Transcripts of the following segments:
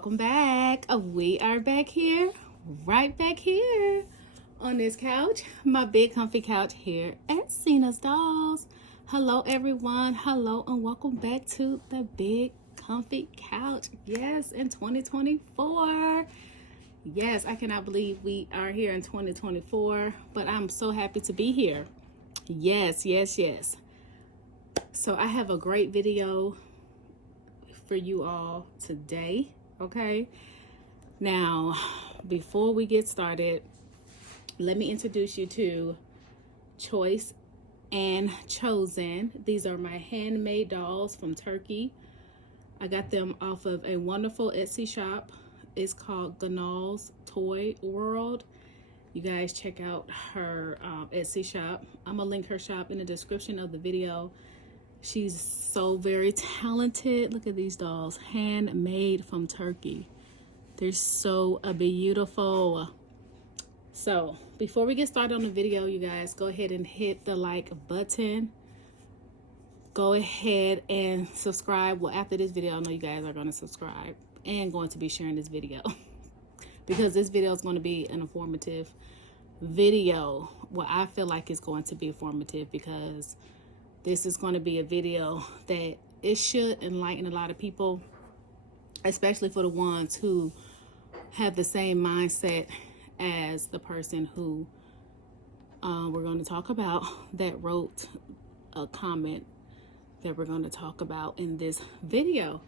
welcome back. We are back here, right back here on this couch, my big comfy couch here at Cena's Dolls. Hello everyone, hello and welcome back to the big comfy couch. Yes, in 2024. Yes, I cannot believe we are here in 2024, but I'm so happy to be here. Yes. So I have a great video for you all today. Okay, now before we get started, let me introduce you to Choice and Chosen. These are my handmade dolls from Turkey. I got them off of a wonderful Etsy shop. It's called Ganal's Toy World. You guys check out her Etsy shop. I'm gonna link her shop in the description of the video. She's so very talented. Look at these dolls, handmade from Turkey. They're so beautiful. So before we get started on the video, you guys, go ahead and hit the like button. Go ahead and subscribe. Well, after this video, I know you guys are going to subscribe and going to be sharing this video because this video is going to be an informative video. Well, I feel like it's going to be informative because this is going to be a video that it should enlighten a lot of people, especially for the ones who have the same mindset as the person who we're going to talk about that wrote a comment that we're going to talk about in this video.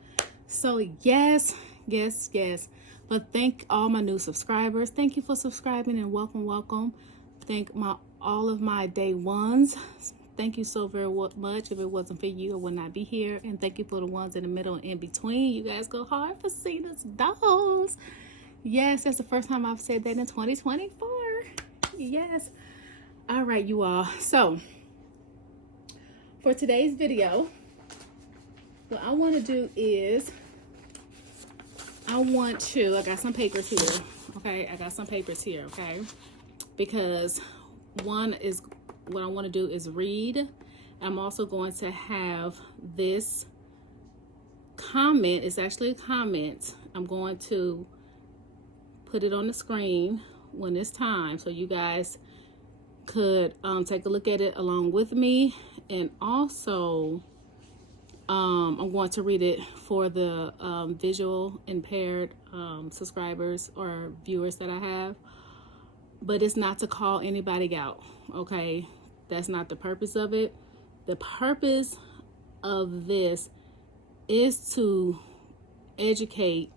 So yes. But thank all my new subscribers. Thank you for subscribing and welcome. Thank all of my day ones. Thank you so very much. If it wasn't for you, I would not be here. And thank you for the ones in the middle and in between. You guys go hard for Cena's Dolls. Yes, that's the first time I've said that in 2024. Yes. All right, you all. So for today's video, what I want to do is I got some papers here. Okay, I got some papers here. Okay, because one is what I want to do is read. I'm also going to have this comment. It's actually a comment. I'm going to put it on the screen when it's time so you guys could take a look at it along with me. And also I'm going to read it for the visual impaired subscribers or viewers that I have. But it's not to call anybody out, okay? That's not the purpose of it. The purpose of this is to educate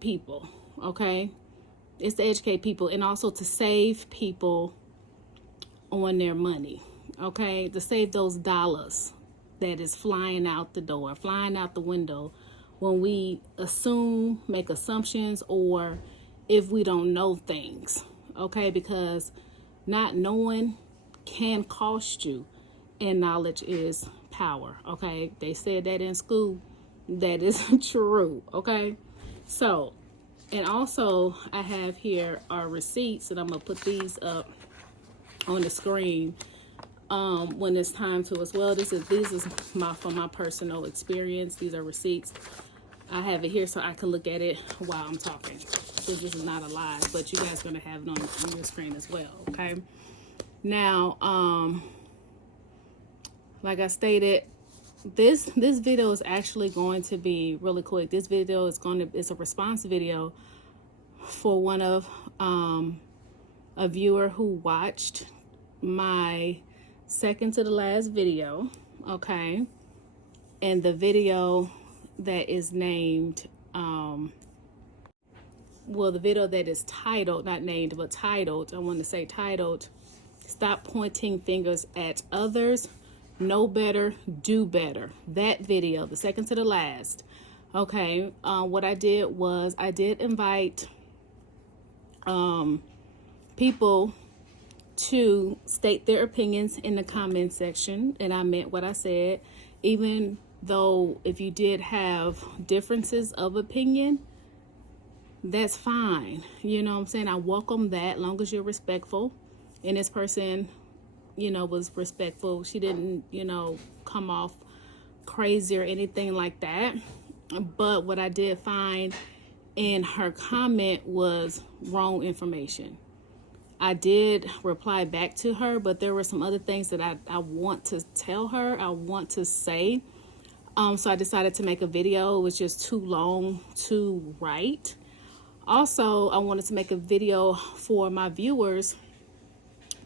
people, okay? It's to educate people and also to save people on their money, okay? To save those dollars that is flying out the door, flying out the window when we make assumptions, or if we don't know things, okay? Because not knowing can cost you, and knowledge is power, okay? They said that in school. That is true, okay? So, and also I have here our receipts, and I'm gonna put these up on the screen when it's time to as well. These is from my personal experience. These are receipts. I have it here so I can look at it while I'm talking. So this is not a live, but you guys are gonna have it on your screen as well, okay? Now, like I stated, this video is actually going to be really quick. This video is it's a response video for one of a viewer who watched my second to the last video, okay? And the video that is named the video that is titled, not named but titled, I want to say titled, "Stop Pointing Fingers at Others, Know Better, Do Better." That video, the second to the last, okay? What I did was I did invite people to state their opinions in the comment section, and I meant what I said. Even though if you did have differences of opinion, that's fine. You know what I'm saying? I welcome that, long as you're respectful. And this person, was respectful. She didn't, come off crazy or anything like that. But what I did find in her comment was wrong information. I did reply back to her, but there were some other things that I want to tell her, I want to say. So I decided to make a video. It was just too long to write. Also, I wanted to make a video for my viewers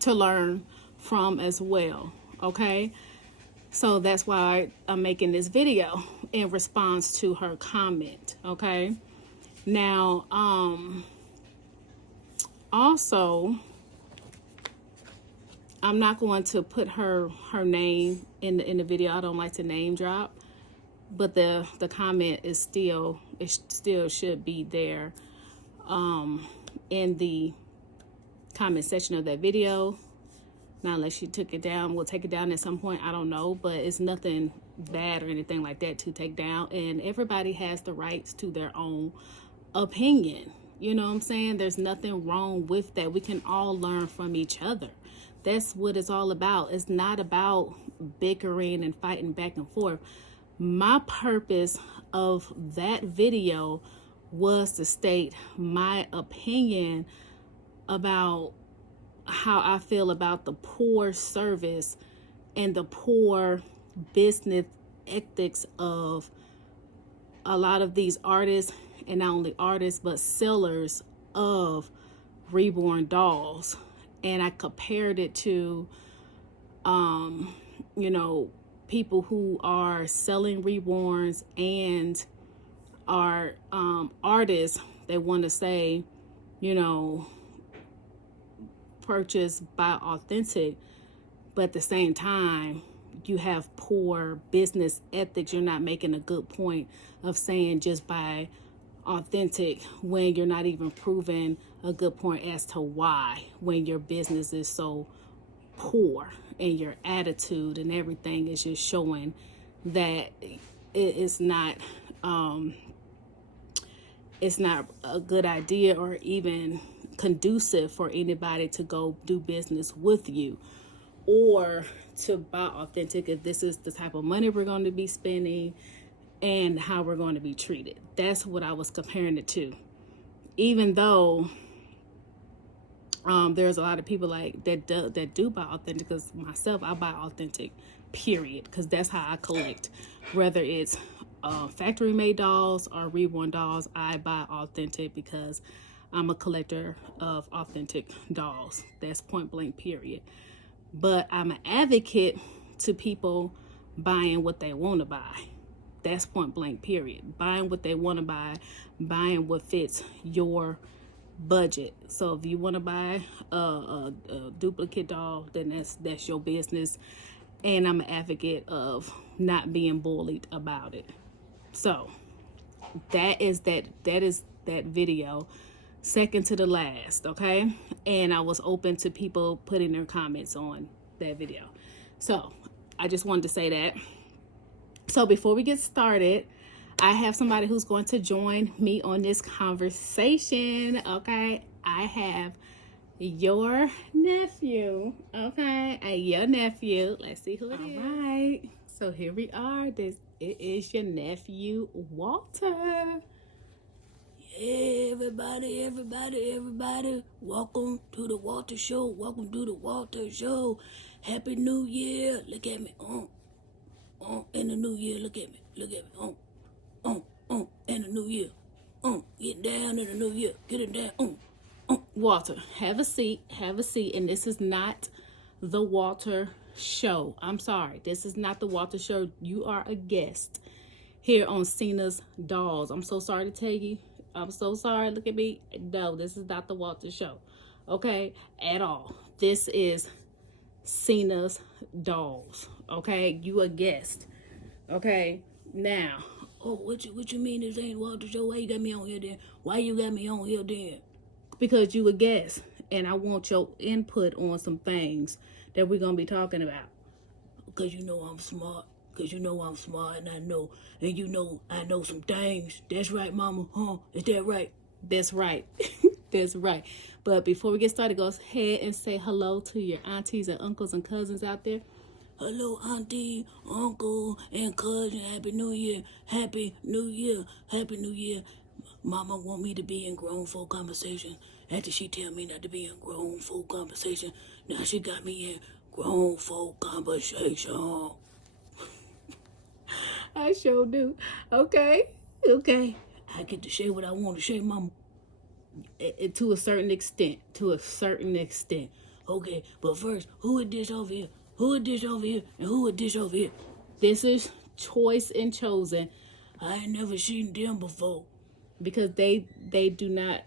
to learn from as well. Okay. So that's why I'm making this video in response to her comment. Okay. Now, also, I'm not going to put her name in the video. I don't like to name drop, but the comment is still, it still should be there in the comment section of that video. Now, unless she took it down, we'll take it down at some point. I don't know, but it's nothing bad or anything like that to take down. And everybody has the rights to their own opinion. You know what I'm saying? There's nothing wrong with that. We can all learn from each other. That's what it's all about. It's not about bickering and fighting back and forth. My purpose of that video was to state my opinion about how I feel about the poor service and the poor business ethics of a lot of these artists, and not only artists, but sellers of reborn dolls. And I compared it to, people who are selling reborns and are artists that want to say, purchase buy authentic, but at the same time you have poor business ethics. You're not making a good point of saying just buy authentic when you're not even proving a good point as to why, when your business is so poor and your attitude and everything is just showing that it's not a good idea or even conducive for anybody to go do business with you or to buy authentic if this is the type of money we're going to be spending and how we're going to be treated. That's what I was comparing it to. Even though there's a lot of people like that do buy authentic, because myself, I buy authentic, period, because that's how I collect. Whether it's factory made dolls or reborn dolls, I buy authentic because I'm a collector of authentic dolls. That's point blank, period. But I'm an advocate to people buying what they want to buy. That's point blank, period. Buying what they want to buy, buying what fits your budget. So if you want to buy a duplicate doll, then that's your business. And I'm an advocate of not being bullied about it. So that is that video, second to the last, okay? And I was open to people putting their comments on that video. So I just wanted to say that. So before we get started, I have somebody who's going to join me on this conversation, okay? I have your nephew, okay? Your nephew. Let's see who it is. All right. So here we are. It is your nephew, Walter. Hey, everybody. Welcome to the Walter Show. Welcome to the Walter Show. Happy New Year. Look at me. In the new year, look at me. In the new year. Get down in the new year. Get it down. Walter, have a seat. And this is not the Walter Show. I'm sorry. This is not the Walter Show. You are a guest here on Cena's Dolls. I'm so sorry to tell you. I'm so sorry. Look at me. No, this is not the Walter Show. Okay? At all. This is Cena's Dolls. Okay? You a guest. Okay? Now. Oh, what you mean this ain't Walter Show? Why you got me on here then? Because you a guest. And I want your input on some things that we're going to be talking about. Because you know I'm smart. And I know. And I know some things. That's right, mama. Huh? Is that right? That's right. That's right. But before we get started, go ahead and say hello to your aunties and uncles and cousins out there. Hello, auntie, uncle, and cousin. Happy New Year. Happy New Year. Happy New Year. Mama want me to be in grown folk conversation. After she tell me not to be in grown folk conversation, now she got me in grown folk conversation. I sure do. Okay. Okay. I get to say what I want to say, mama. To a certain extent. To a certain extent. Okay, but first, who is this over here? Who is this over here? And who is this over here? This is Choice and Chosen. I ain't never seen them before. Because they do not,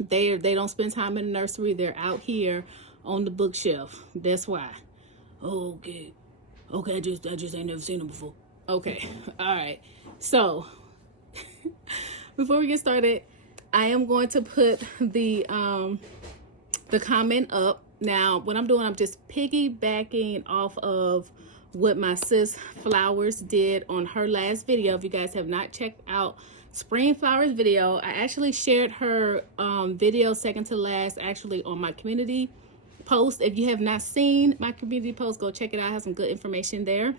they don't spend time in the nursery. They're out here on the bookshelf. That's why. Okay. Okay, I just ain't never seen them before. Okay. All right. So before we get started, I am going to put the comment up. Now, what I'm doing, I'm just piggybacking off of what my sis Flowers did on her last video. If you guys have not checked out Spring Flowers video, I actually shared her video second to last actually on my community post. If you have not seen my community post, go check it out. I have some good information there.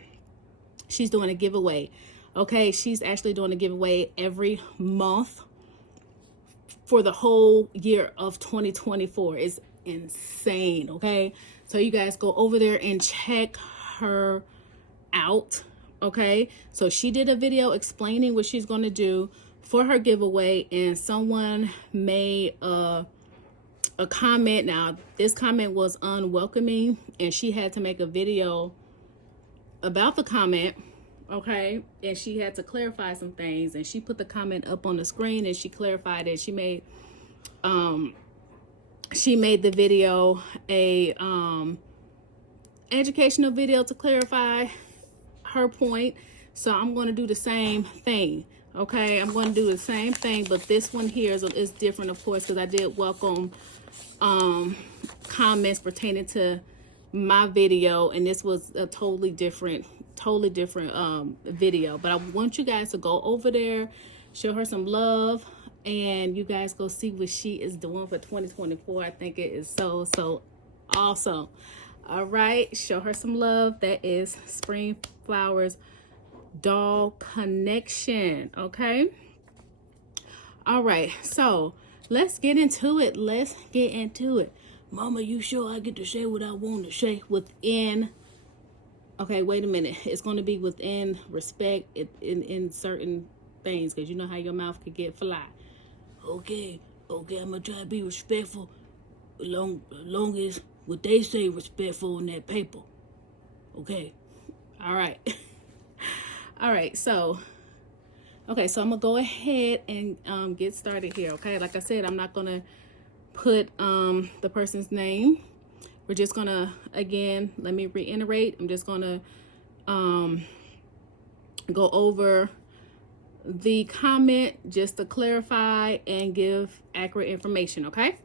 She's doing a giveaway. Okay, she's actually doing a giveaway every month for the whole year of 2024. It's insane. Okay, so you guys go over there and check her out. Okay, so she did a video explaining what she's going to do for her giveaway, and someone made a comment. Now, this comment was unwelcoming, and she had to make a video about the comment. Okay, and she had to clarify some things, and she put the comment up on the screen, and she clarified it. She made the video a educational video to clarify her point. So I'm going to do the same thing. Okay, I'm going to do the same thing, but this one here is different, of course, because I did welcome comments pertaining to my video, and this was a totally different video. But I want you guys to go over there, show her some love, and you guys go see what she is doing for 2024. I think it is so awesome. All right, show her some love. That is Spring Flowers Doll Connection. Okay, all right, so let's get into it. Mama, you sure I get to say what I want to say? Within, okay, wait a minute, it's going to be within respect in certain things, because you know how your mouth could get fly. Okay, I'm gonna try to be respectful, long as what they say respectful in that paper. Okay. All right. All right, so I'm gonna go ahead and get started here. Okay, like I said, I'm not gonna put the person's name. We're just gonna, again, let me reiterate, I'm just gonna go over the comment just to clarify and give accurate information. Okay,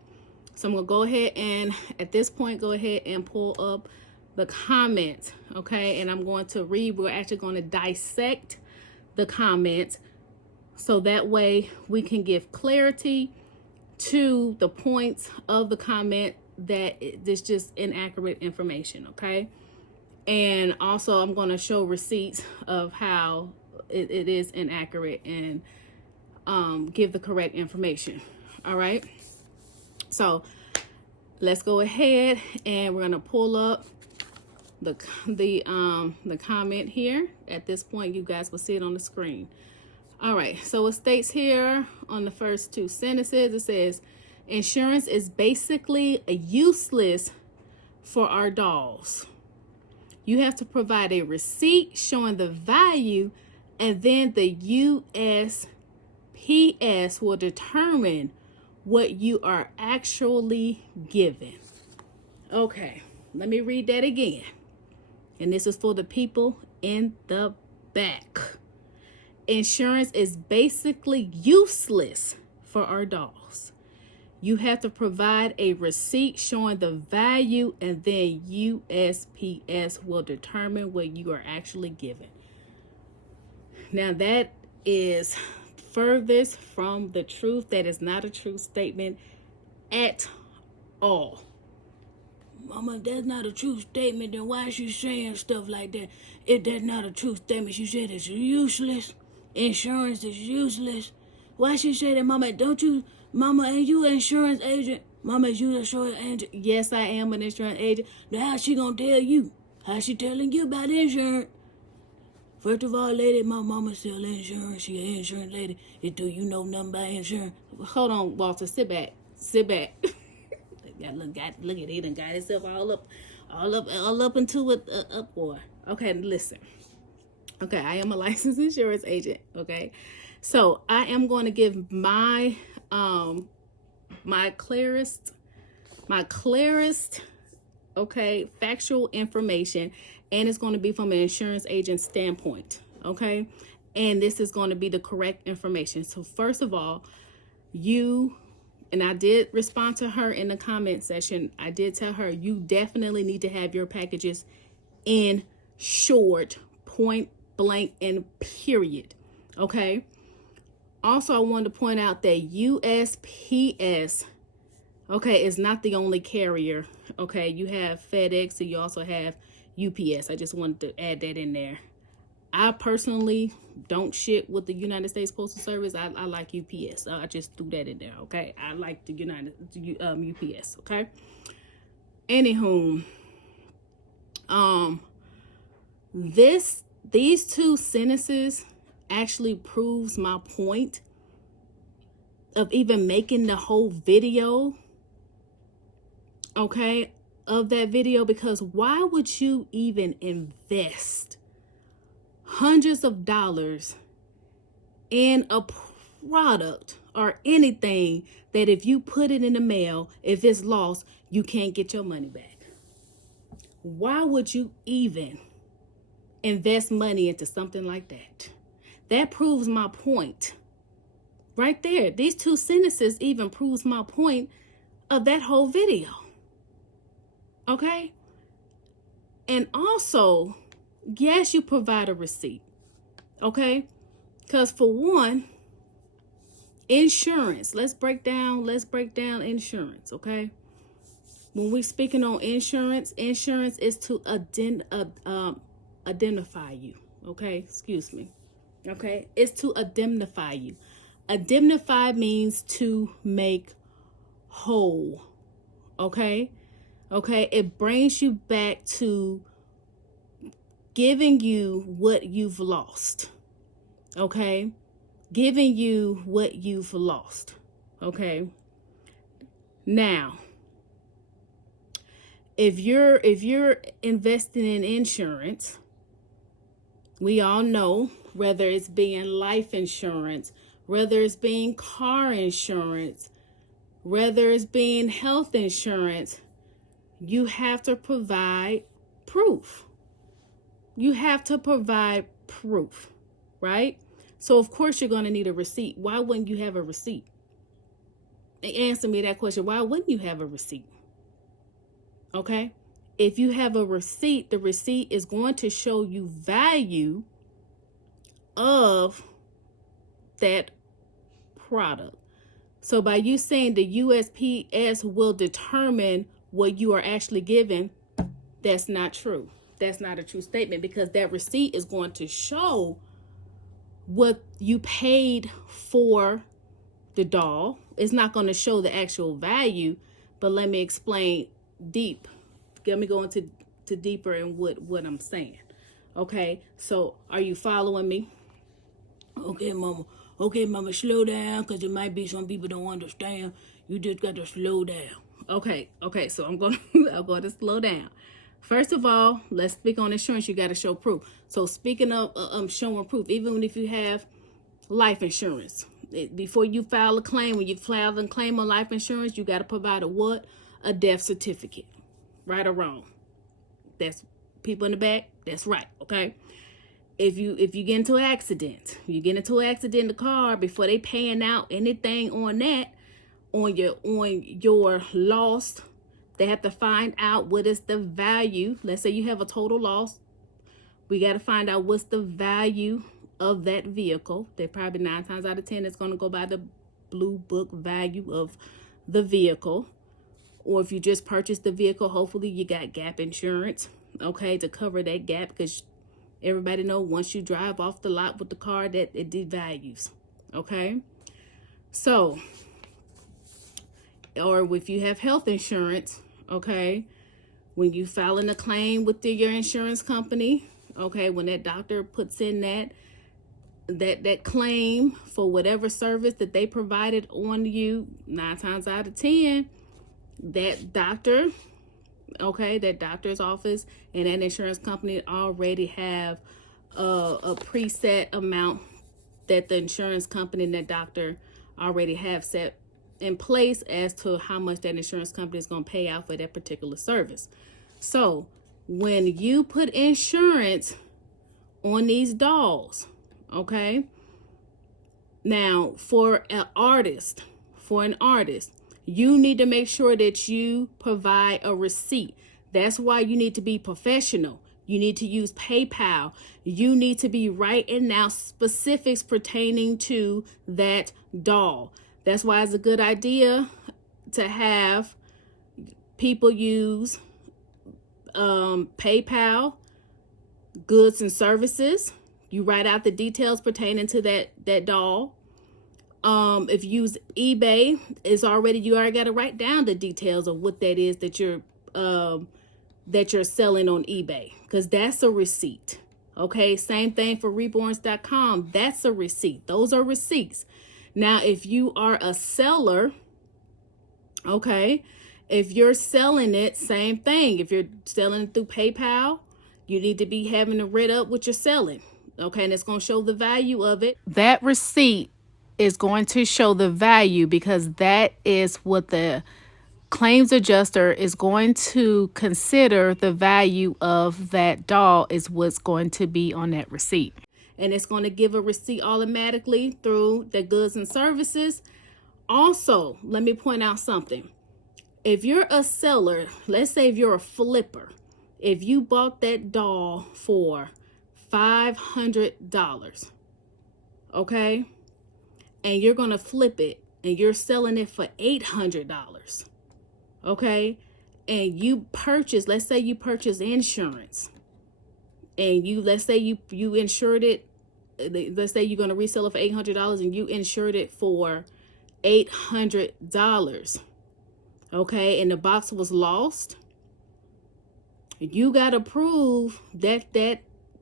so I'm gonna go ahead and at this point go ahead and pull up the comment. Okay, and I'm going to read. We're actually going to dissect the comment, so that way we can give clarity to the points of the comment that there's just inaccurate information. Okay, and also I'm going to show receipts of how it is inaccurate and give the correct information. All right, so let's go ahead and we're going to pull up the comment here. At this point, you guys will see it on the screen. All right, so it states here on the first two sentences, it says insurance is basically useless for our dolls. You have to provide a receipt showing the value, and then the USPS will determine what you are actually given. Okay, let me read that again. And this is for the people in the back. Insurance is basically useless for our dolls. You have to provide a receipt showing the value, and then USPS will determine what you are actually given. Now, that is furthest from the truth. That is not a true statement at all. Mama, that's not a true statement. Then why is she saying stuff like that? If that's not a true statement, she said it's useless. Insurance is useless. Why she say that, Mama? Don't you, Mama, ain't you an insurance agent? Mama, is you an insurance agent? Yes, I am an insurance agent. Now how she gonna tell you? How she telling you about insurance? First of all, lady, my mama sell insurance. She an insurance lady. Do you know nothing about insurance? Hold on, Walter. Sit back. Sit back. look at it and got itself all up into a uproar. Okay, listen. Okay, I am a licensed insurance agent. Okay, so I am going to give my clearest, okay, factual information, and it's going to be from an insurance agent standpoint. Okay, and this is going to be the correct information. So first of all, and I did respond to her in the comment section. I did tell her you definitely need to have your packages insured, point blank and period. Okay. Also, I wanted to point out that USPS, okay, is not the only carrier. Okay, you have FedEx and you also have UPS. I just wanted to add that in there. I personally don't ship with the United States Postal Service. I like UPS. I just threw that in there, okay? I like the UPS, okay? Anywho, these two sentences actually proves my point of even making the whole video, okay, of that video, because why would you even invest hundreds of dollars in a product or anything that if you put it in the mail, if it's lost, you can't get your money back? Why would you even invest money into something like that? That proves my point right there. These two sentences even proves my point of that whole video. Okay? And also, yes, you provide a receipt, okay? Because for one, insurance. Let's break down insurance, okay? When we're speaking on insurance is to indemnify you, okay? Excuse me, okay? It's to indemnify you. Indemnify means to make whole, okay? Okay, it brings you back to giving you what you've lost, okay? Giving you what you've lost, okay? Now, if you're investing in insurance, we all know, whether it's being life insurance, whether it's being car insurance, whether it's being health insurance, you have to provide proof. You have to provide proof, right? So of course you're going to need a receipt. Why wouldn't you have a receipt? Answer me that question. Why wouldn't you have a receipt? Okay? If you have a receipt, the receipt is going to show you value of that product. So by you saying the USPS will determine what you are actually given, that's not true. That's not a true statement, because that receipt is going to show what you paid for the doll. It's not going to show the actual value, but let me explain deep. Let me go into deeper in what I'm saying. Okay, so are you following me? Okay, Mama. Okay, Mama, slow down, because it might be some people don't understand. You just got to slow down. Okay, so I'm going to slow down. First of all, let's speak on insurance. You got to show proof. So speaking of showing proof, even if you have life insurance, before you file a claim, when you file a claim on life insurance, you got to provide a death certificate, right or wrong. That's people in the back. That's right. Okay. If you get into an accident, in the car, before they paying out anything on that, on your loss, they have to find out what is the value. Let's say you have a total loss. We got to find out what's the value of that vehicle. They probably 9 times out of 10 it's going to go by the blue book value of the vehicle. or if you just purchased the vehicle, hopefully you got gap insurance, okay, to cover that gap, because everybody know once you drive off the lot with the car that it devalues, okay? So, or if you have health insurance, okay, when you filing a claim with your insurance company, okay, when that doctor puts in that claim for whatever service that they provided on you, 9 times out of 10, that doctor, okay, that doctor's office and that insurance company already have a preset amount that the insurance company and that doctor already have set in place as to how much that insurance company is going to pay out for that particular service. So when you put insurance on these dolls, okay, now for an artist, you need to make sure that you provide a receipt. That's why you need to be professional. You need to use PayPal. You need to be writing out specifics pertaining to that doll. That's why it's a good idea to have people use PayPal, goods and services. You write out the details pertaining to that doll. If you use eBay, you already got to write down the details of what that is that you're selling on eBay, because that's a receipt. Okay, same thing for reborns.com. That's a receipt. Those are receipts. Now, if you are a seller, okay, if you're selling it, same thing. If you're selling it through PayPal, you need to be having to read up what you're selling. Okay, and it's going to show the value of it. That receipt is going to show the value, because that is what the claims adjuster is going to consider. The value of that doll is what's going to be on that receipt. And it's going to give a receipt automatically through the goods and services. Also, let me point out something. If you're a seller, let's say if you're a flipper, if you bought that doll for $500, okay, and you're going to flip it and you're selling it for $800, okay, and you purchase, let's say you purchase insurance, and let's say you insured it, let's say you're going to resell it for $800 and you insured it for $800, okay, and the box was lost, you got to prove that that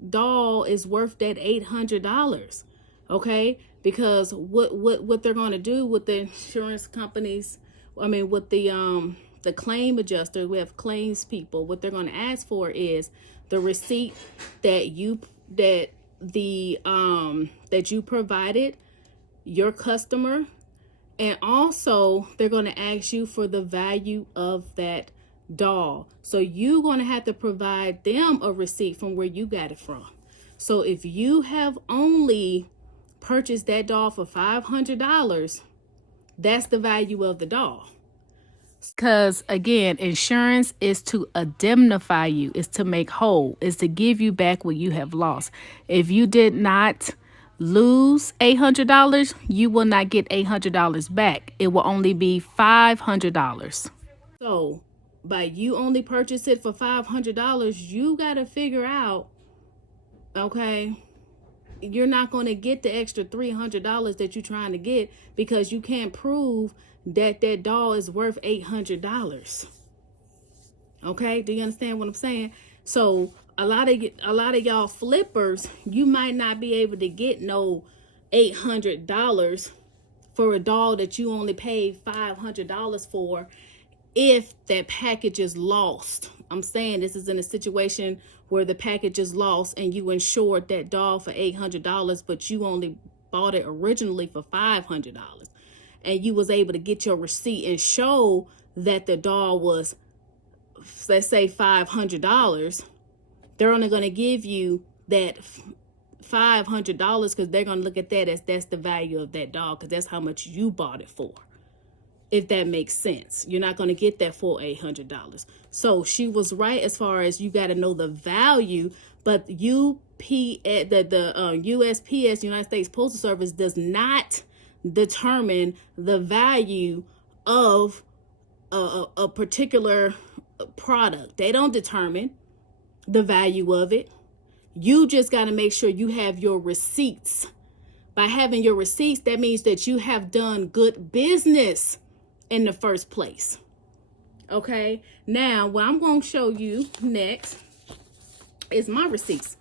doll is worth that $800, okay, because what they're going to do with the insurance companies, with the claim adjuster, we have claims people, what they're going to ask for is the receipt that you provided your customer, and also they're going to ask you for the value of that doll. So you're going to have to provide them a receipt from where you got it from. So if you have only purchased that doll for $500, that's the value of the doll. Because again, insurance is to indemnify you, is to make whole, is to give you back what you have lost. If you did not lose $800, you will not get $800 back. It will only be $500. So by you only purchase it for $500, you got to figure out, okay, you're not going to get the extra $300 that you're trying to get, because you can't prove that that doll is worth $800. Okay, do you understand what I'm saying? So a lot of y'all flippers, you might not be able to get no $800 for a doll that you only paid $500 for if that package is lost. I'm saying this is in a situation where the package is lost and you insured that doll for $800, but you only bought it originally for $500, and you was able to get your receipt and show that the doll was, let's say, $500. They're only going to give you that $500 because they're going to look at that as that's the value of that doll, because that's how much you bought it for. If that makes sense, you're not going to get that full $800. So she was right as far as you got to know the value, but USPS, United States Postal Service, does not determine the value of a particular product. They don't determine the value of it. You just got to make sure you have your receipts. By having your receipts, that means that you have done good business in the first place. Okay, now what I'm going to show you next is my receipts.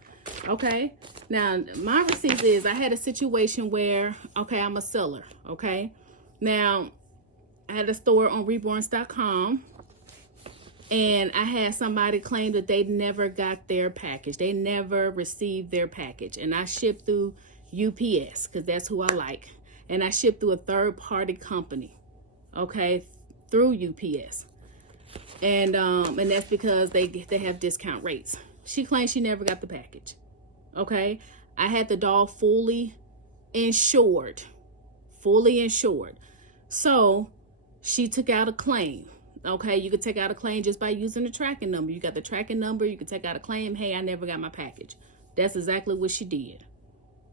Okay, now my receipts is I had a situation where, okay, I'm a seller. Okay, now I had a store on reborns.com, and I had somebody claim that they never got their package. They never received their package, and I shipped through UPS because that's who I like, and I shipped through a third-party company. Okay, through UPS. And that's because they have discount rates. She claims she never got the package. Okay, I had the dog fully insured. So she took out a claim. Okay, you could take out a claim just by using the tracking number. You got the tracking number, you could take out a claim. Hey, I never got my package. That's exactly what she did.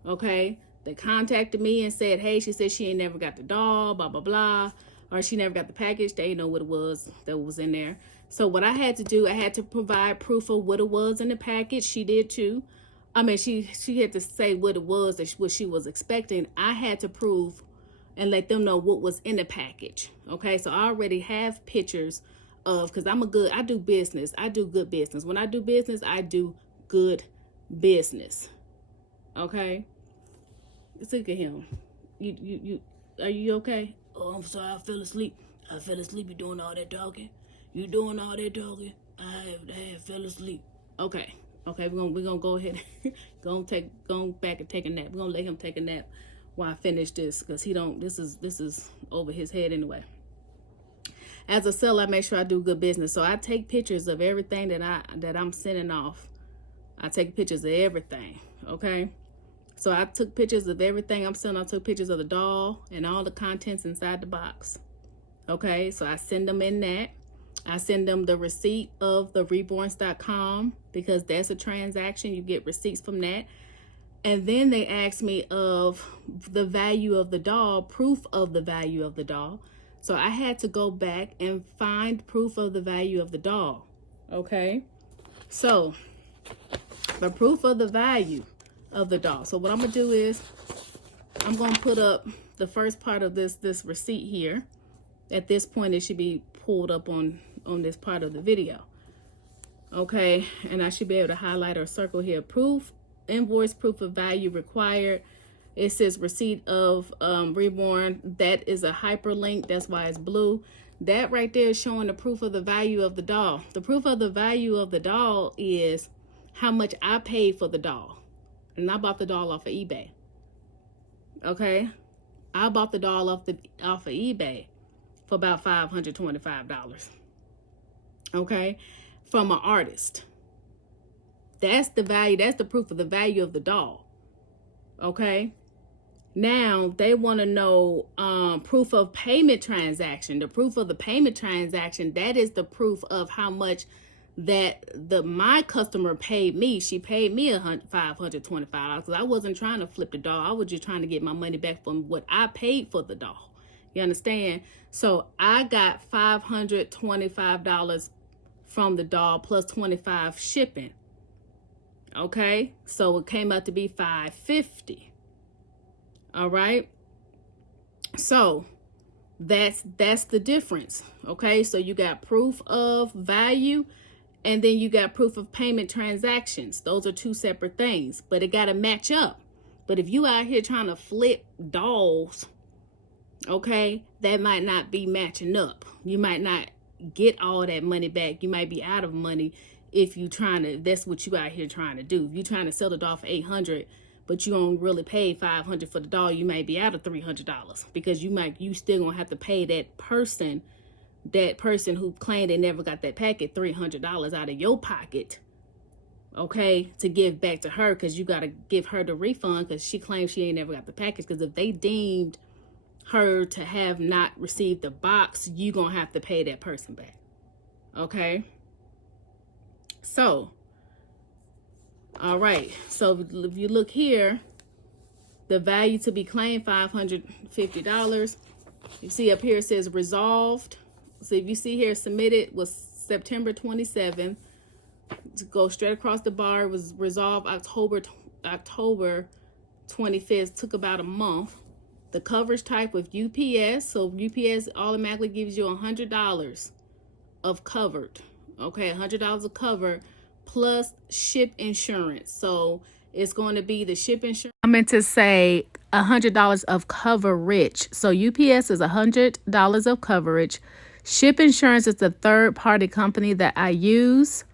Okay, they contacted me and said, hey, she said she ain't never got the dog, blah, blah, blah. Or she never got the package. They didn't know what it was that was in there. So what I had to do, I had to provide proof of what it was in the package. She did too. I mean, she had to say what it was, what she was expecting. I had to prove and let them know what was in the package. Okay, so I already have pictures of, because I do business. I do good business. When I do business, I do good business. Okay, let's look at him. You are you okay? Oh, I'm sorry, I fell asleep. You doing all that talking? You doing all that talking? I fell asleep. Okay, we're gonna go ahead, go back and take a nap. We're gonna let him take a nap while I finish this, because this is over his head anyway. As a seller, I make sure I do good business, so I take pictures of everything that I'm sending off. I take pictures of everything. Okay. So I took pictures of everything I'm selling. I took pictures of the doll and all the contents inside the box. Okay, so I send them in that. I send them the receipt of the reborns.com, because that's a transaction. You get receipts from that. And then they ask me of the value of the doll, proof of the value of the doll. So I had to go back and find proof of the value of the doll. Okay, so the proof of the value of the doll. So what I'm gonna do is I'm gonna put up the first part of this receipt here. At this point, it should be pulled up on this part of the video. Okay, and I should be able to highlight or circle here. Proof, invoice, proof of value required. It says receipt of Reborn. That is a hyperlink. That's why it's blue. That right there is showing the proof of the value of the doll. The proof of the value of the doll is how much I paid for the doll. And I bought the doll off of eBay. Okay, I bought the doll off of eBay for about $525. Okay, from an artist. That's the value. That's the proof of the value of the doll. Okay. Now they want to know proof of payment transaction. The proof of the payment transaction, that is the proof of how much that my customer paid me. She paid me $525 because I wasn't trying to flip the doll. I was just trying to get my money back from what I paid for the doll. You understand? So I got $525 from the doll plus $25 shipping. Okay, so it came out to be $550. All right, so that's the difference. Okay, so you got proof of value, and then you got proof of payment transactions. Those are two separate things, but it got to match up. But if you out here trying to flip dolls, okay, that might not be matching up. You might not get all that money back. You might be out of money if you trying to, that's what you out here trying to do. If you trying to sell the doll for $800, but you don't really pay $500 for the doll, you might be out of $300 because you still gonna have to pay that person who claimed they never got that packet $300 out of your pocket, okay, to give back to her, because you got to give her the refund because she claims she ain't never got the package. Because if they deemed her to have not received the box, you gonna have to pay that person back. Okay, so all right, so if you look here, the value to be claimed $550. You see up here it says resolved. So if you see here, submitted was September 27th. To go straight across the bar. It was resolved October 25th. Took about a month. The coverage type with UPS. So UPS automatically gives you $100 of covered. Okay, $100 of cover plus ship insurance. So it's going to be the ship insurance. I meant to say $100 of coverage. So UPS is $100 of coverage. Ship insurance is the third party company that I use.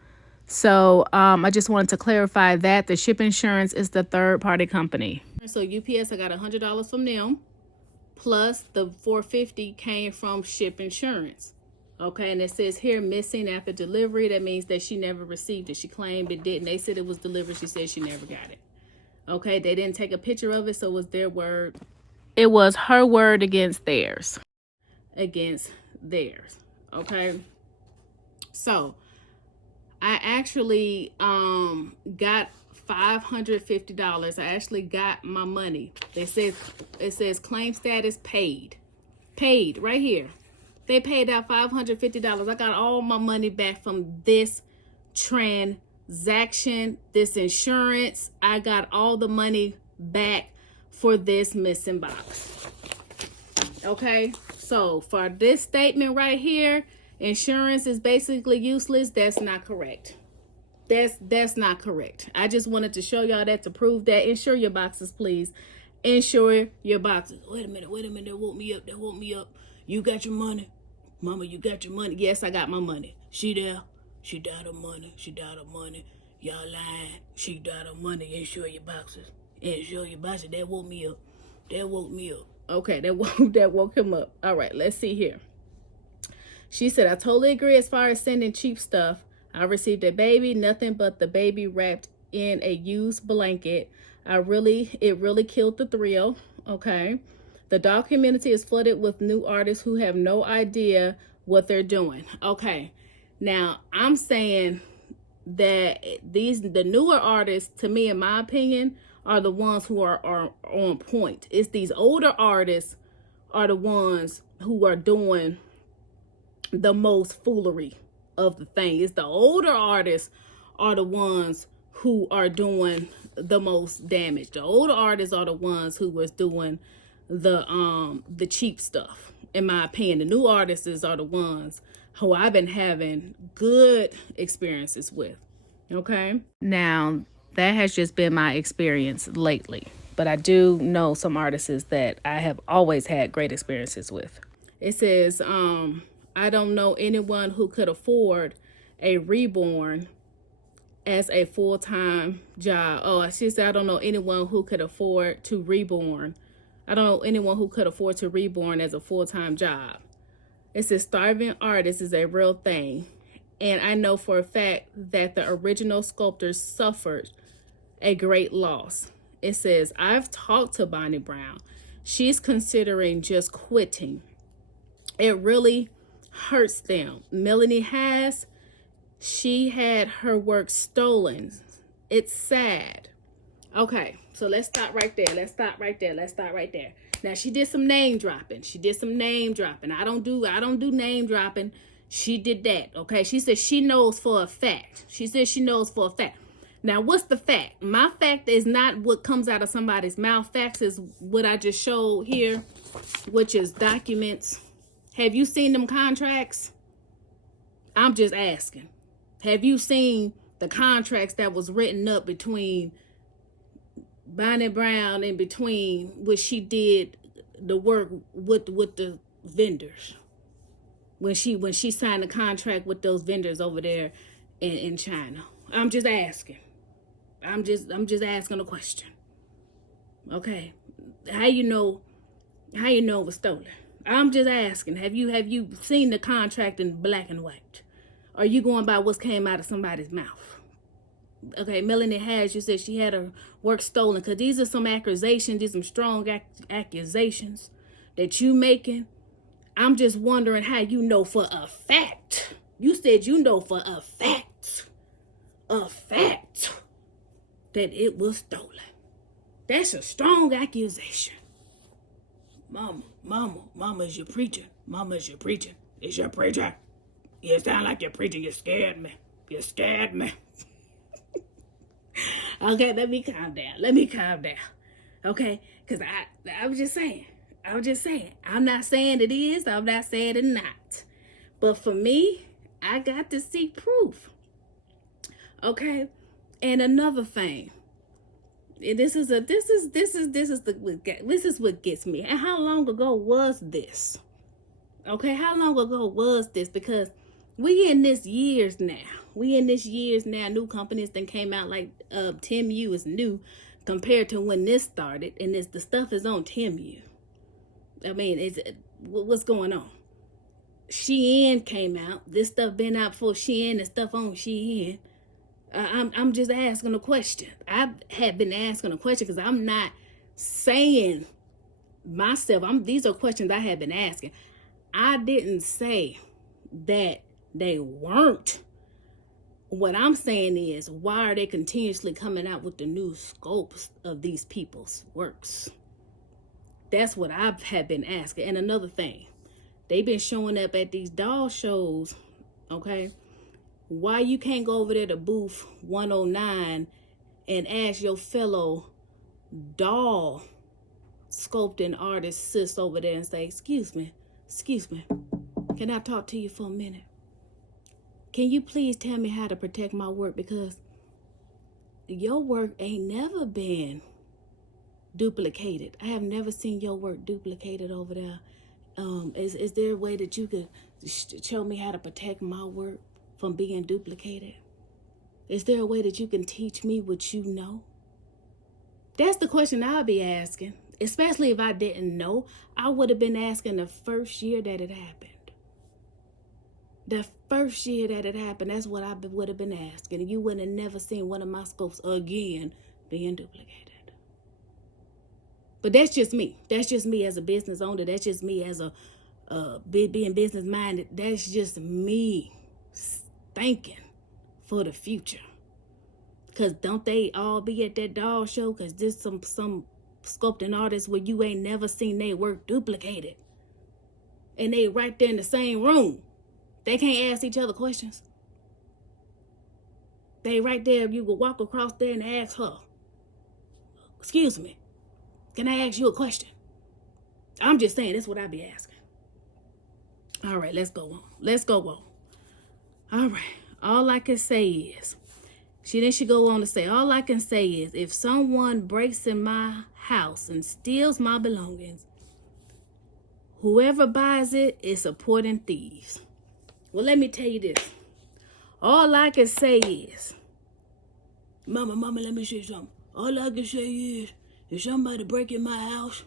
So I just wanted to clarify that the ship insurance is the third party company. So UPS, I got $100 from them, plus the $450 came from ship insurance. Okay, and it says here missing after delivery. That means that she never received it. She claimed it didn't. They said it was delivered. She said she never got it. Okay, they didn't take a picture of it, so it was their word. It was her word against theirs. Against theirs. Okay, so I actually got $550. I actually got my money. It says claim status paid. Paid right here. They paid out $550. I got all my money back from this transaction, this insurance. I got all the money back for this missing box. Okay, so for this statement right here, insurance is basically useless. That's not correct. That's not correct. I just wanted to show y'all that to prove that. Insure your boxes, please. Insure your boxes. Wait a minute. That woke me up. You got your money? Mama, you got your money? Yes, I got my money. She there? She died of money. Y'all lying. She died of money. Insure your boxes. That woke me up. Okay, that woke him up. All right, let's see here. She said, I totally agree as far as sending cheap stuff. I received a baby, nothing but the baby wrapped in a used blanket. It really killed the thrill. Okay. The dog community is flooded with new artists who have no idea what they're doing. Okay. Now, I'm saying that the newer artists, to me, in my opinion, are the ones who are on point. It's these older artists are the ones who are doing the most foolery of the thing. It's the older artists are the ones who are doing the most damage. The older artists are the ones who was doing the cheap stuff, in my opinion. The new artists are the ones who I've been having good experiences with. Okay. Now, that has just been my experience lately, but I do know some artists that I have always had great experiences with. It says, I don't know anyone who could afford a reborn as a full-time job. Oh, she said, I don't know anyone who could afford to reborn. I don't know anyone who could afford to reborn as a full-time job. It says starving artist is a real thing. And I know for a fact that the original sculptors suffered a great loss. It says, I've talked to Bonnie Brown. She's considering just quitting. It really hurts them. Melanie she had her work stolen. It's sad. Okay, so let's stop right there. Now, she did some name dropping. I don't do name dropping. She did that. Okay, she said she knows for a fact. Now, what's the fact? My fact is not what comes out of somebody's mouth. Facts is what I just showed here, which is documents. Have you seen them contracts? I'm just asking. Have you seen the contracts that was written up between Bonnie Brown and between what she did the work with the vendors? When she signed a contract with those vendors over there in China. I'm just asking. I'm just asking a question. Okay. How you know it was stolen? I'm just asking. Have you seen the contract in black and white? Are you going by what's came out of somebody's mouth? Okay, Melanie you said she had her work stolen, because these are some accusations, these are some strong accusations that you making. I'm just wondering how you know for a fact. You said you know for a fact that it was stolen. That's a strong accusation. Mama is your preacher. It's your preacher. You sound like you're preaching. You scared me. You scared me. Okay, let me calm down. Let me calm down. Okay? Because I was just saying. I was just saying. I'm not saying it is. I'm not saying it not. But for me, I got to see proof. Okay? And another thing. This is what gets me. And how long ago was this? Okay, how long ago was this? Because we in this years now. New companies that came out like TMU is new compared to when this started, and the stuff is on TMU. I mean, what's going on? Shein came out. This stuff been out before Shein and stuff on Shein. I'm just asking a question. I have been asking a question because I'm not saying myself. These are questions I have been asking. I didn't say that they weren't. What I'm saying is, why are they continuously coming out with the new scopes of these people's works? That's what I have been asking. And another thing, they've been showing up at these doll shows, okay? Why you can't go over there to booth 109 and ask your fellow doll sculpting artist sis over there and say, excuse me, can I talk to you for a minute? Can you please tell me how to protect my work? Because your work ain't never been duplicated. I have never seen your work duplicated over there. Is there a way that you could show me how to protect my work from being duplicated? Is there a way that you can teach me what you know? That's the question I'll be asking. Especially if I didn't know, I would have been asking the first year that it happened. The first year that it happened, that's what I would have been asking. And you would have never seen one of my scopes again being duplicated. But that's just me. That's just me as a business owner. That's just me as a being business minded. That's just me thinking for the future. Because don't they all be at that doll show? Because there's some sculpting artists where you ain't never seen their work duplicated. And they right there in the same room. They can't ask each other questions. They right there. You could walk across there and ask her, excuse me, can I ask you a question? I'm just saying, that's what I be asking. All right, let's go on. All right, all I can say is, she go on to say, all I can say is, if someone breaks in my house and steals my belongings, whoever buys it is supporting thieves. Well, let me tell you this. All I can say is, Mama, let me say something. All I can say is, if somebody break in my house,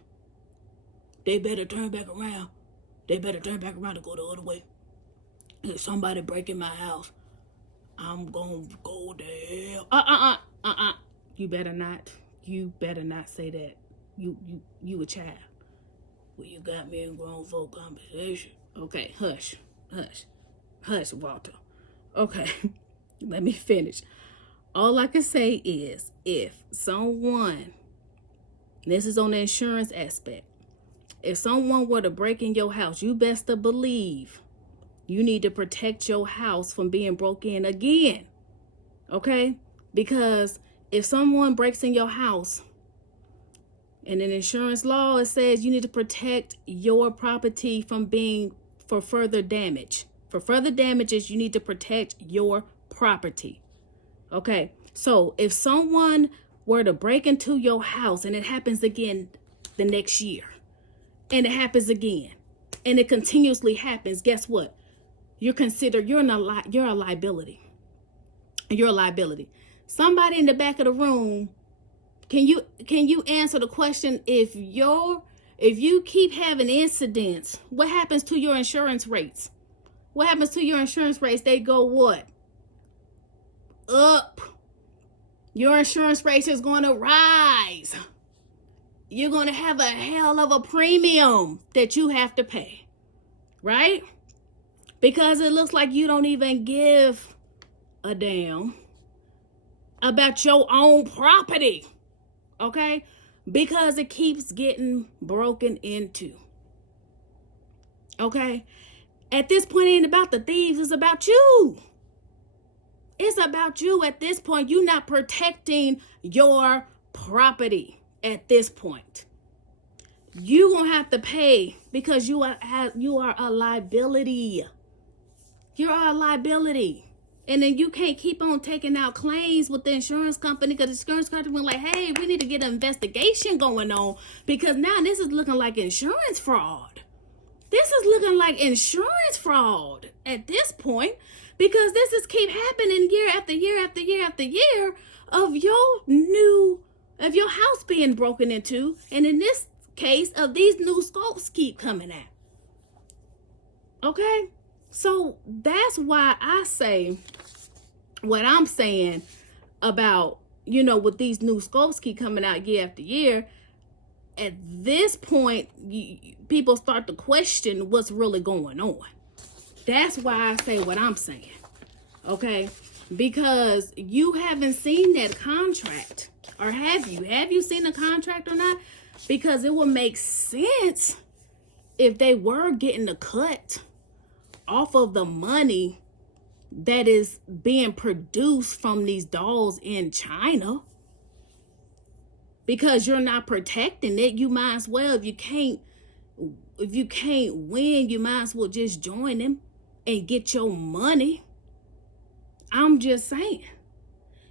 they better turn back around. They better turn back around and go the other way. If somebody break in my house, I'm gonna go there. You better not say that. You a child. Well, you got me in grown folk conversation. Okay, hush, Walter. Okay, let me finish. All I can say is, if someone, this is on the insurance aspect, if someone were to break in your house, you best to believe you need to protect your house from being broken in again. Okay? Because if someone breaks in your house, and in insurance law, it says you need to protect your property from being for further damage. For further damages, you need to protect your property. Okay? So if someone were to break into your house and it happens again the next year, and it happens again, and it continuously happens, guess what? You're a liability. You're a liability. Somebody in the back of the room, can you answer the question, if you keep having incidents, what happens to your insurance rates? What happens to your insurance rates? They go what? Up. Your insurance rates is going to rise. You're going to have a hell of a premium that you have to pay. Right? Because it looks like you don't even give a damn about your own property. Okay? Because it keeps getting broken into. Okay? At this point, it ain't about the thieves. It's about you. It's about you at this point. You're not protecting your property at this point. You're going to have to pay because you are a liability. You are a liability. And then you can't keep on taking out claims with the insurance company because the insurance company was like, hey, we need to get an investigation going on because now this is looking like insurance fraud. This is looking like insurance fraud at this point because this is keep happening year after year after year after year of your house being broken into. And in this case of these new scopes keep coming out. Okay? So that's why I say what I'm saying about, with these new scopes keep coming out year after year. At this point, people start to question what's really going on. That's why I say what I'm saying. Okay? Because you haven't seen that contract. Or have you? Have you seen the contract or not? Because it would make sense if they were getting a cut off of the money that is being produced from these dolls in China. Because you're not protecting it, you might as well, if you can't win, you might as well just join them and get your money. I'm just saying.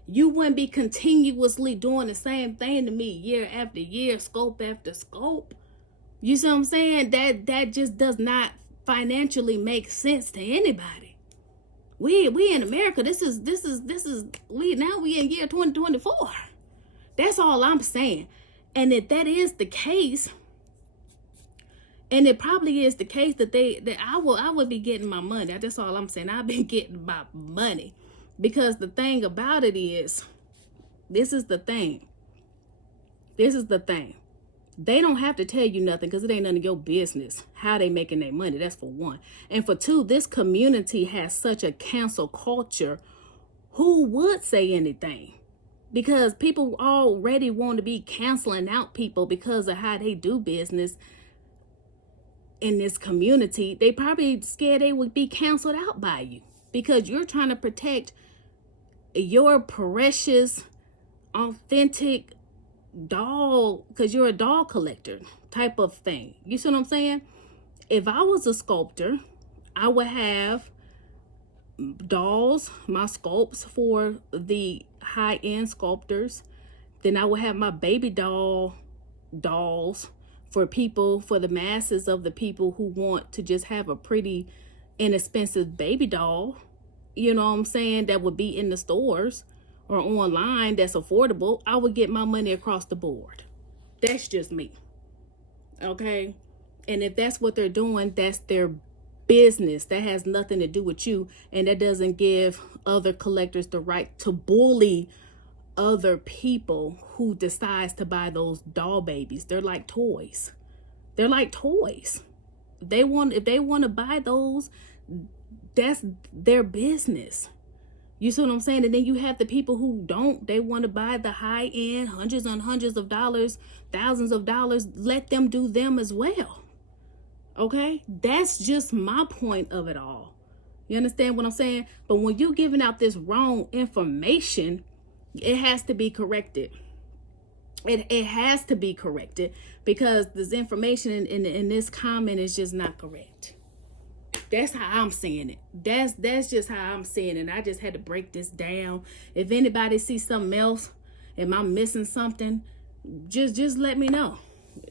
You wouldn't be continuously doing the same thing to me year after year, scope after scope. You see what I'm saying? That just does not financially make sense to anybody. We in America, we in year 2024. That's all I'm saying. And if that is the case, and it probably is the case that I would be getting my money. That's all I'm saying. I've been getting my money. Because the thing about it is, this is the thing. They don't have to tell you nothing because it ain't none of your business how they making their money. That's for one. And for two, this community has such a cancel culture. Who would say anything? Because people already want to be canceling out people because of how they do business in this community. They probably scared they would be canceled out by you because you're trying to protect your precious, authentic doll, because you're a doll collector type of thing. You see what I'm saying? If I was a sculptor, I would have dolls, my sculpts for the high-end sculptors. Then I would have my baby dolls for the masses of the people who want to just have a pretty inexpensive baby doll. You know what I'm saying? That would be in the stores or online that's affordable. I would get my money across the board. That's just me. Okay? And if that's what they're doing, that's their business. That has nothing to do with you. And that doesn't give other collectors the right to bully other people who decides to buy those doll babies. They're like toys. If they want to buy those, that's their business. You see what I'm saying? And then you have the people who don't. They want to buy the high end, hundreds and hundreds of dollars, thousands of dollars. Let them do them as well. Okay? That's just my point of it all. You understand what I'm saying? But when you're giving out this wrong information, it has to be corrected. It has to be corrected because this information in this comment is just not correct. That's how I'm seeing it. That's just how I'm seeing it. And I just had to break this down. If anybody sees something else, am I missing something? Just let me know.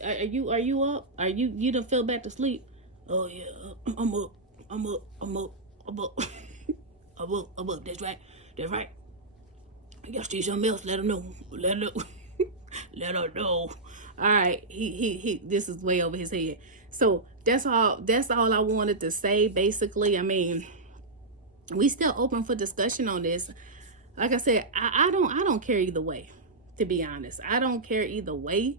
Are you up? You done fell back to sleep? Oh yeah, I'm up. I'm up. That's right. Y'all see something else? Let them know. Let her know. All right, he this is way over his head. So that's all I wanted to say. Basically, I mean, we still open for discussion on this. Like I said, I don't care either way. To be honest, I don't care either way.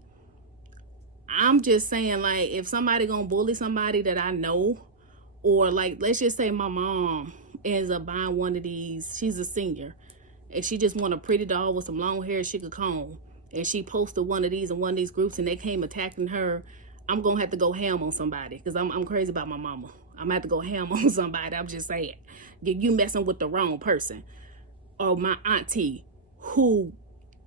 I'm just saying, like, if somebody gonna bully somebody that I know, or like, let's just say my mom ends up buying one of these. She's a senior, and she just want a pretty doll with some long hair she could comb. And she posted one of these in one of these groups and they came attacking her, I'm going to have to go ham on somebody because I'm crazy about my mama. I'm gonna have to go ham on somebody. I'm just saying, you messing with the wrong person. Or my auntie, who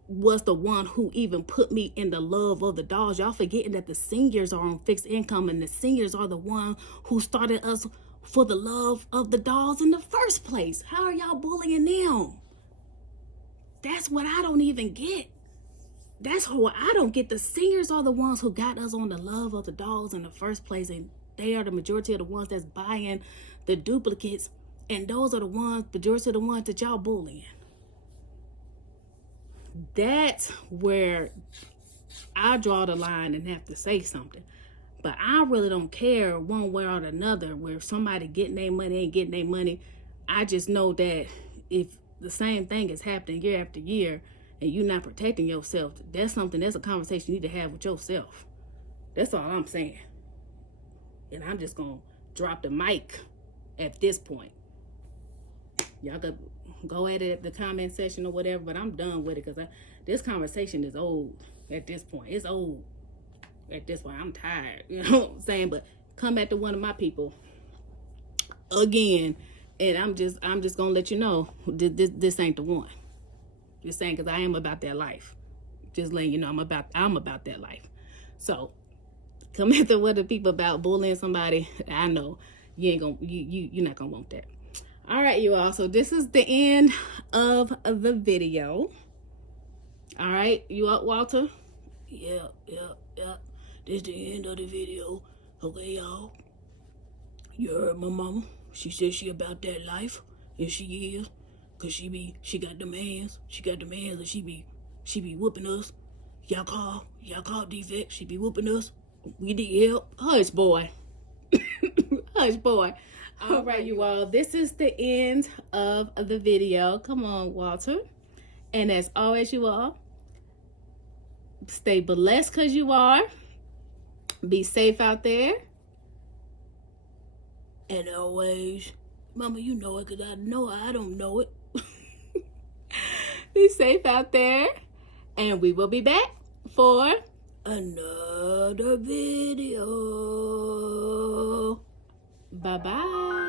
was the one who even put me in the love of the dolls. Y'all forgetting that the seniors are on fixed income, and the seniors are the one who started us for the love of the dolls in the first place. How are y'all bullying them? That's what I don't even get. That's what I don't get. The seniors are the ones who got us on the love of the dolls in the first place, and they are the majority of the ones that's buying the duplicates, and those are the ones, majority of the ones that y'all bullying. That's where I draw the line and have to say something. But I really don't care one way or another where somebody getting their money, ain't getting their money. I just know that if the same thing is happening year after year and you're not protecting yourself, that's a conversation you need to have with yourself. That's all I'm saying. And I'm just going to drop the mic at this point. Y'all could go at it at the comment section or whatever, but I'm done with it because this conversation is old at this point. It's old at this point. I'm tired, you know what I'm saying? But come back to one of my people again, and I'm just gonna let you know this ain't the one. Just saying, because I am about that life. Just letting you know I'm about that life. So come at the one of the people about bullying somebody. I know you're not gonna want that. All right, you all. So this is the end of the video. All right, you up, Walter? Yeah. This is the end of the video. Okay, y'all. You heard my mama. She said she about that life, and she is, cause she got them hands. She got them hands, and she be whooping us. Y'all call defect. She be whooping us. We need help. Hush, boy. Hush, boy. All right, you all. This is the end of the video. Come on, Walter. And as always, you all, stay blessed because you are. Be safe out there. And always, Mama, you know it, because I know I don't know it. Be safe out there. And we will be back for another video. Bye-bye.